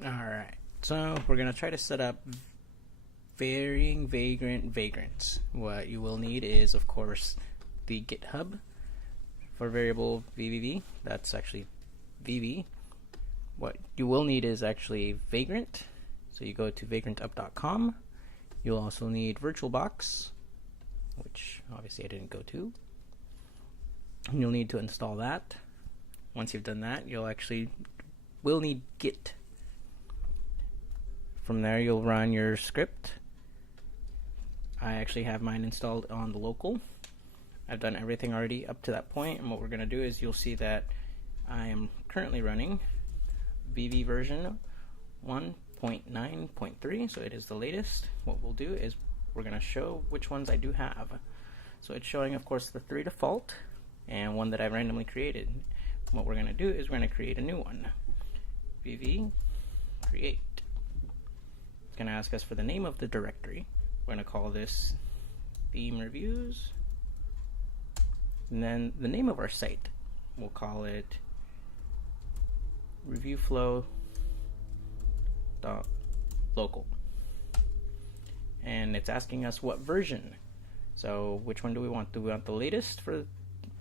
Alright, so we're going to try to set up varying vagrants. What you will need is, of course, the GitHub for variable VVV. That's actually VV. What you will need is actually vagrant. So you go to vagrantup.com. You'll also need VirtualBox, which obviously I didn't go to. And you'll need to install that. Once you've done that, you'll actually will need Git. From there, you'll run your script. I actually have mine installed on the local. I've done everything already up to that point, and what we're going to do is you'll see that I am currently running VV version 1.9.3, so it is the latest. What we'll do is we're going to show which ones I do have. So it's showing, of course, the 3 default and one that I randomly created. What we're going to do is we're going to create a new one. VV create. It's going to ask us for the name of the directory. We're going to call this theme reviews. And then the name of our site, we'll call it reviewflow.local. And it's asking us what version. So which one do we want? Do we want the latest for,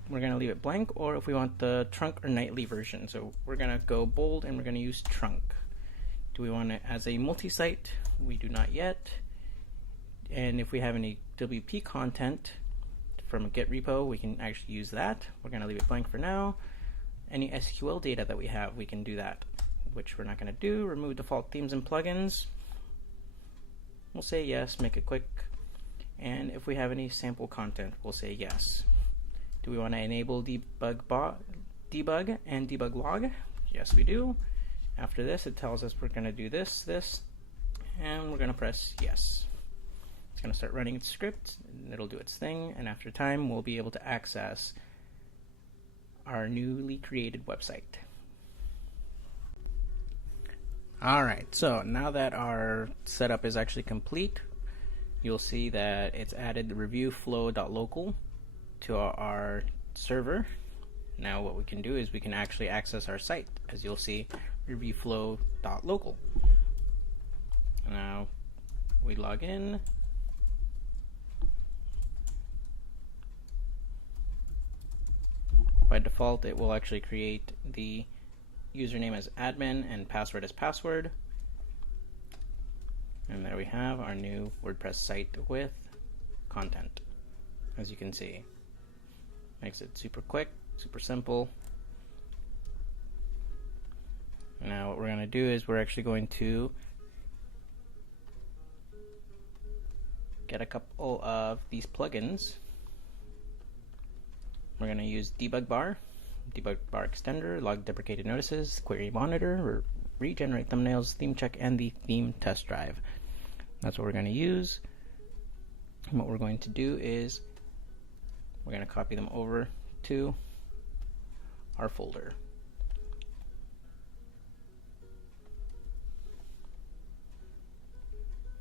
we're going to leave it blank, or if we want the trunk or nightly version? So we're going to go bold and we're going to use trunk. Do we want it as a multi-site? We do not yet. And if we have any WP content from a Git repo, we can actually use that. We're going to leave it blank for now. Any SQL data that we have, we can do that, which we're not going to do. Remove default themes and plugins. We'll say yes, make it quick. And if we have any sample content, we'll say yes. Do we want to enable debug and debug log? Yes, we do. After this, it tells us we're going to do this, and we're going to press yes. It's going to start running its script, and it'll do its thing, and after time, we'll be able to access our newly created website. Alright, so now that our setup is actually complete, you'll see that it's added the reviewflow.local to our server. Now what we can do is we can actually access our site, as you'll see, reviewflow.local. Now we log in. By default, it will actually create the username as admin and password as password. And there we have our new WordPress site with content, as you can see. Makes it super quick, super simple. Now what we're going to do is we're actually going to get a couple of these plugins. We're going to use debug bar extender, log deprecated notices, query monitor, regenerate thumbnails, theme check, and the theme test drive. That's what we're going to use. And what we're going to do is we're going to copy them over to our folder.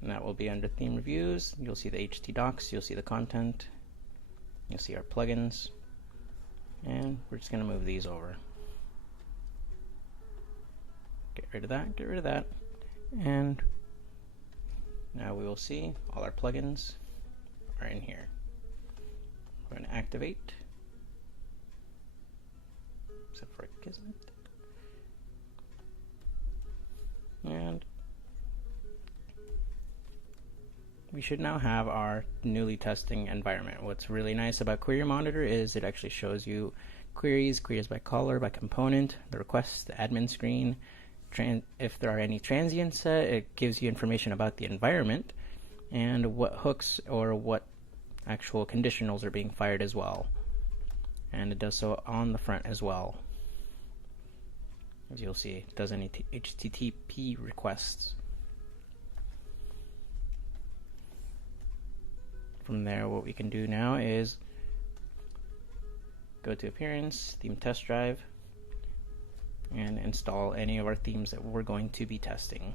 And that will be under theme reviews. You'll see the htdocs, you'll see the content, you'll see our plugins, and we're just going to move these over. Get rid of that, and now we will see all our plugins are in here. We're going to activate, except for Kismet, and we should now have our newly testing environment. What's really nice about Query Monitor is it actually shows you queries by caller, by component, the requests, the admin screen. If there are any transients set, it gives you information about the environment and what hooks or what actual conditionals are being fired as well. And it does so on the front as well. As you'll see, it does any HTTP requests. From there, what we can do now is go to Appearance, Theme Test Drive, and install any of our themes that we're going to be testing.